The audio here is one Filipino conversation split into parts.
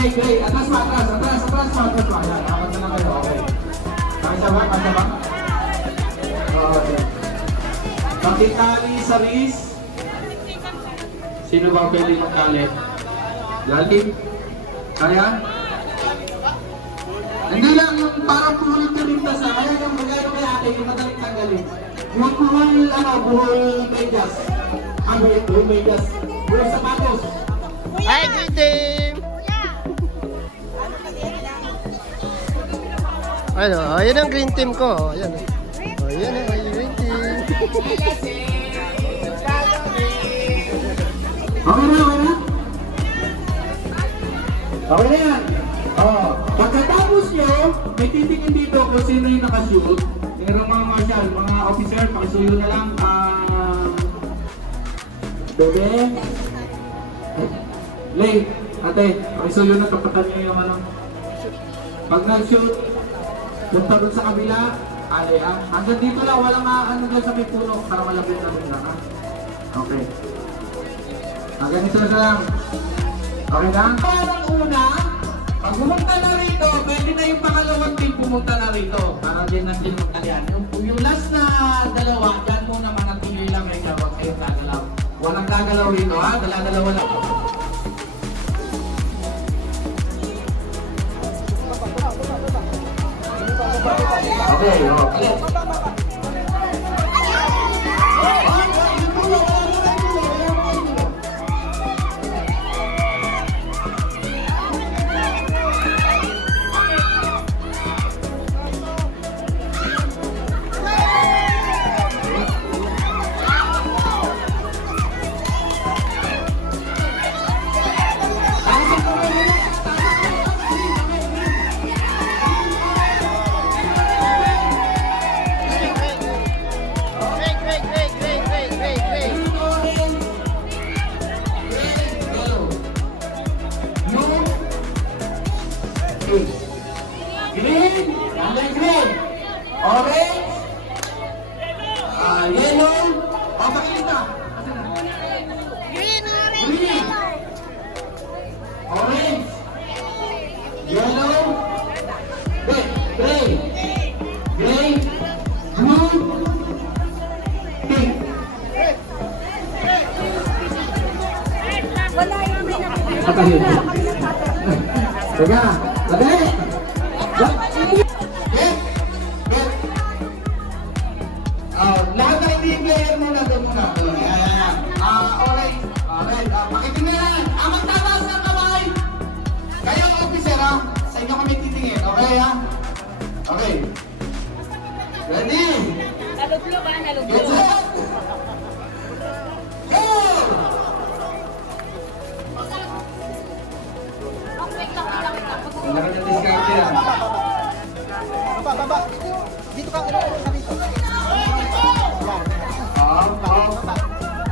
Gray. Atras mo, atras mo. Ayan, apat na lang kayo. Okay. Kasya ba? Okay. Pakitali sa wrist. Sino ba pwede magtali? Lalim? Kaya? Hindi lang yung parang buhol ka rin sa kaya yung magayro kay ate, yung madaling tanggalin. Yung buhol medyas. Buhol medyas. Buhol sapatos. Hi, good day! Ano, ayan ang green team ko. Ayan. Ayan ang green team. Okay na? Okay na yan. Pagkatapos nyo, may titingin dito kung sino yung nakashoot. Pero mga marshal, mga officer, pakisuyo na lang. Bebe. Lay, ate, pakisuyo na, tapatan nyo yung ano. Pag nag-shoot, punta dun sa kabila, ale hanggang dito lang, walang ano dyan sa may puno, para malapit namin lang, ha? Okay. Ganito na lang. Okay na? Parang una, pag pumunta na rito, pwede na yung pangalawang team pumunta na rito. Para din natin magkalian. Yung last na dalawa, dyan muna manatili lang yung huwag kayong gagalaw. Walang gagalaw rito, ha? Dala-dalawa lang. Okay, okay. Green, green, orange, yellow, pakita. Green, orange, yellow, gray, blue, pink. Teka, tadi. Lahat na hindi player muna doon muna. Orange. Pakitingin na lang. Magtatas ng kamay. Kayo ang officer, ha? Sa inyo kami titingin. Okay, ha? Okay. Ready? Naluglo ba? Naluglo. Get set. Go! Ang laki ng diskarte yan. Baba. Dito ka, dito.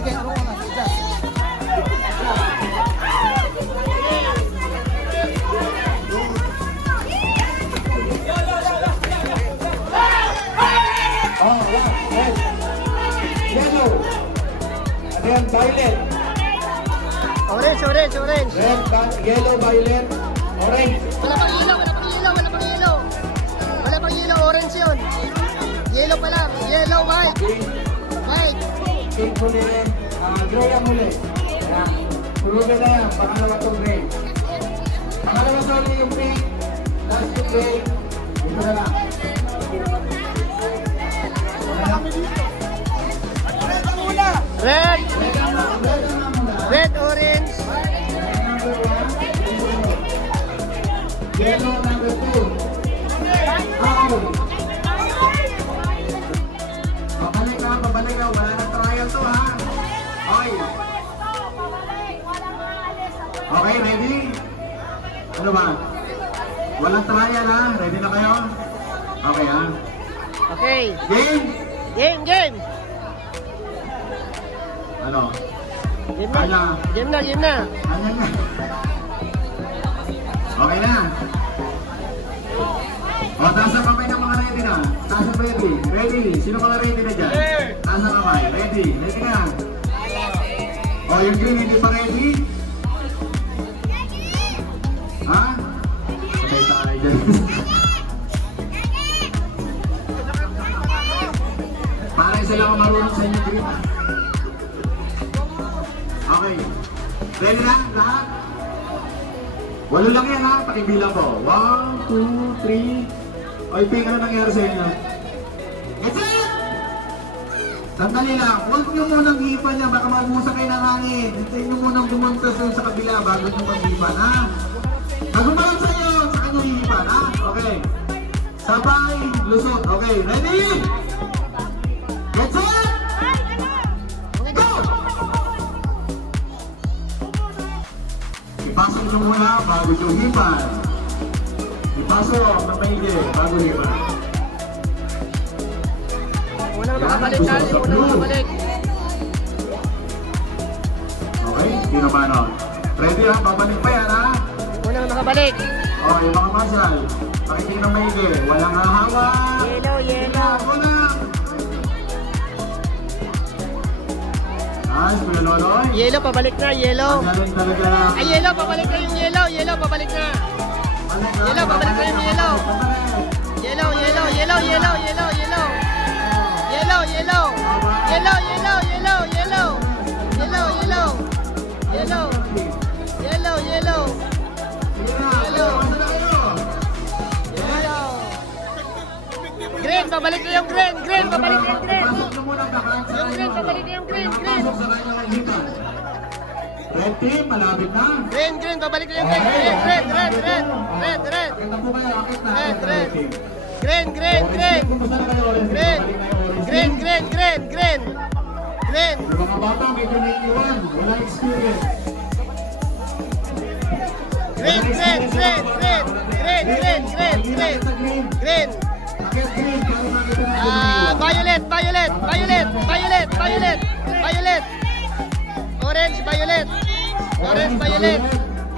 Sige, ano nga, sige. Red. Yellow. And then violet. Orange. Red, yellow, violet, orange. Wala pang yellow, orange yun. Yellow pala, yellow, white. Pink huli rin. Gray ang huli. Pulugan na yan. Pangalawa itong gray. Pangalawa sa huli yung pink. Last yung gray. Dito na lang. Red, orange. Yellow number 2. Pabalik ka. Wala nang trial to, ha? Okay. Okay, ready? Ano ba? Walang trial, ha? Ready na kayo? Okay, ha? Okay. Game? Ano? Game na. Ano nga? Okay na. O, taas ang kamay ng mga ready na. Taas ang ready. Ready. Sino ka na ready na dyan? Taas ang kamay. Ready. Ready ka. O, yung green hindi pa ready? Ha? isa lang ang marunong sa inyo green. Okay. Ready na? Lahat? 8 lang yan ha. Pakibilang ko. 1, 2, 3. Oy, Ping, ano nangyari sa inyo? That's it! Sandali lang. Huwag nyo munang hipan niya. Baka magusa kayo ng hangin. Hintayin nyo munang bumuntas yun sa kabila bago nyo mag-hipan ha. Pag umalang sa iyo, sa kanya hipan ha. Okay. Sabay, lusot. Okay, ready? Get set! Go! Ipasok nyo muna bago nyo hipan. Ipasok ng maigi bago hipan. Unang nakabalik na, unang nakabalik. Okay, hindi naman o. Ready ha? Babalik pa yan ha? Unang nakabalik. O, yung mga marshal. Pakitingin ng maigi. Walang hahawak. Yellow, yellow. Wala. Nice, Kuya Loloy. Yellow, pabalik na, yellow. Ang galing talaga. Ay, yellow, pabalik na yung yellow. Yellow, pabalik na. Yellow, babalik na yung yellow. Yellow, yellow, yellow, yellow, yellow, yellow. Yellow, yellow. Yellow, yellow, yellow, yellow. Yellow, yellow. Yellow. Yellow, yellow. Yellow. Yellow. Green, pabalik na yung green. Green, pabalik na yung green. Yung green, pabalik na yung green. Green. Red team, malapit na. Green, green, pabalik na yung green. Green, red, red, red. Red, red. Pakita po kayo, akit na. Red, red. Green, green, green. Kumusta na kayo, Orange? Green. Balik na yung Orange Green, team. green, green, green. Green. Yung mga bata, medyo naiiwan. Wala experience. Green, green, green, green. Green, green, green, green. Green. Akit green, para makita natin. Violet, violet, violet, violet, violet, violet. Orange, violet. Orange, violet.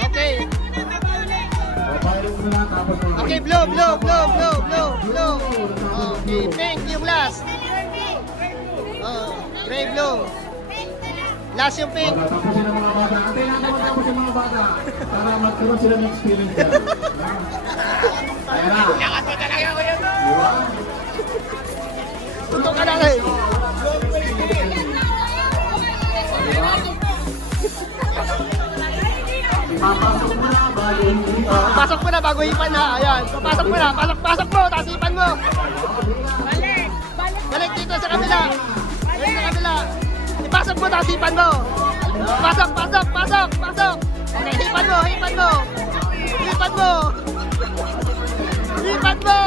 Okay. O, violet muna, tapos orange. Okay, blue, blue, blue, blue, blue, blue. Okay, pink yung last. Oh, gray, blue. Last yung pink. Tapusin ang mga bata. Antay na naman tapos yung mga bata. Para magkaroon sila ng experience yan. Ayan na. Diba? Tutok ka na rin. Ipapasok mo na bago hindi pa. Pasok mo na bago ipan na. Ayan. Pasok mo na. Pasok mo. Tapos ipan mo. Balik dito sa kabila. Balik sa kabila. Ipasok mo. Tapos ipan mo. Pasok, pasok, pasok, pasok. Okay, ipan mo. Ipan mo. Ipan mo. Ipan mo.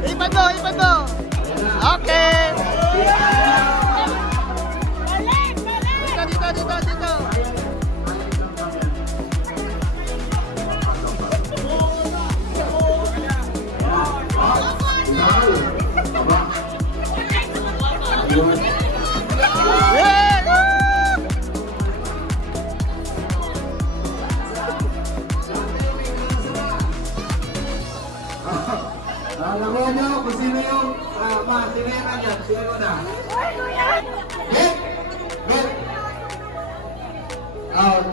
Ipan mo, ipan mo. Okay. Dito, dito, dito, dito. Yeah! Alam niyo kung sino yung sino yung andyan? Sino yung una? Bet! Bet!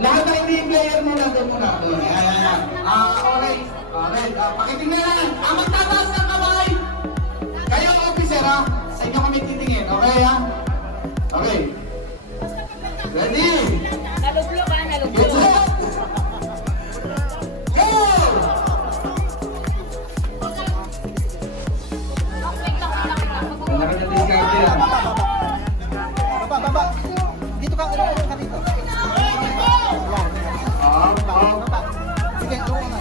Lahat ng hindi player muna doon muna. Doon. Ayan. Okay. Okay. Pakitingnan lang. Magtataas ng kamay. Kayo officer ha. Sa inyo kami titingin. Okay ha? Okay. Ready? Naluglo ba? Get Naluglo. set! Go! Nakakadiskarte yan. Baba. Dito ka, ano ka dito? Sige, tuwa ka.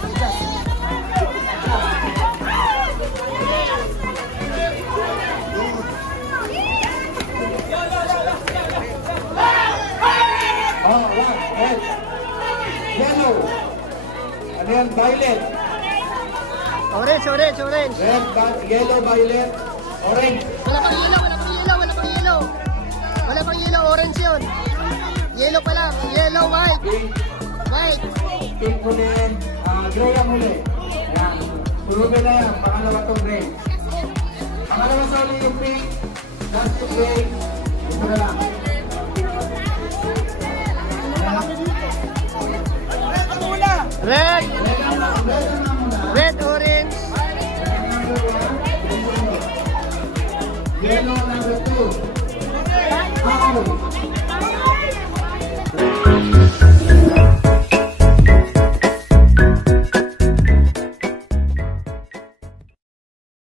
Red. Yellow. Ano yan? Violet. Orange, orange, orange. Red, yellow, violet, orange. Wala pang yellow, wala pang yellow, wala pang yellow. Wala pang yellow, orange yun. Yellow pa lang, yellow, white. Pink, White. pink muli. Gray ang muli. Ayan. Tulogin na yan. Pangalawa itong gray. Pangalawa sa uli yung pink. Last yung gray. Ito na lang. Red. Red ang muna. Red, orange. Number 1. Yellow number 2. Owl.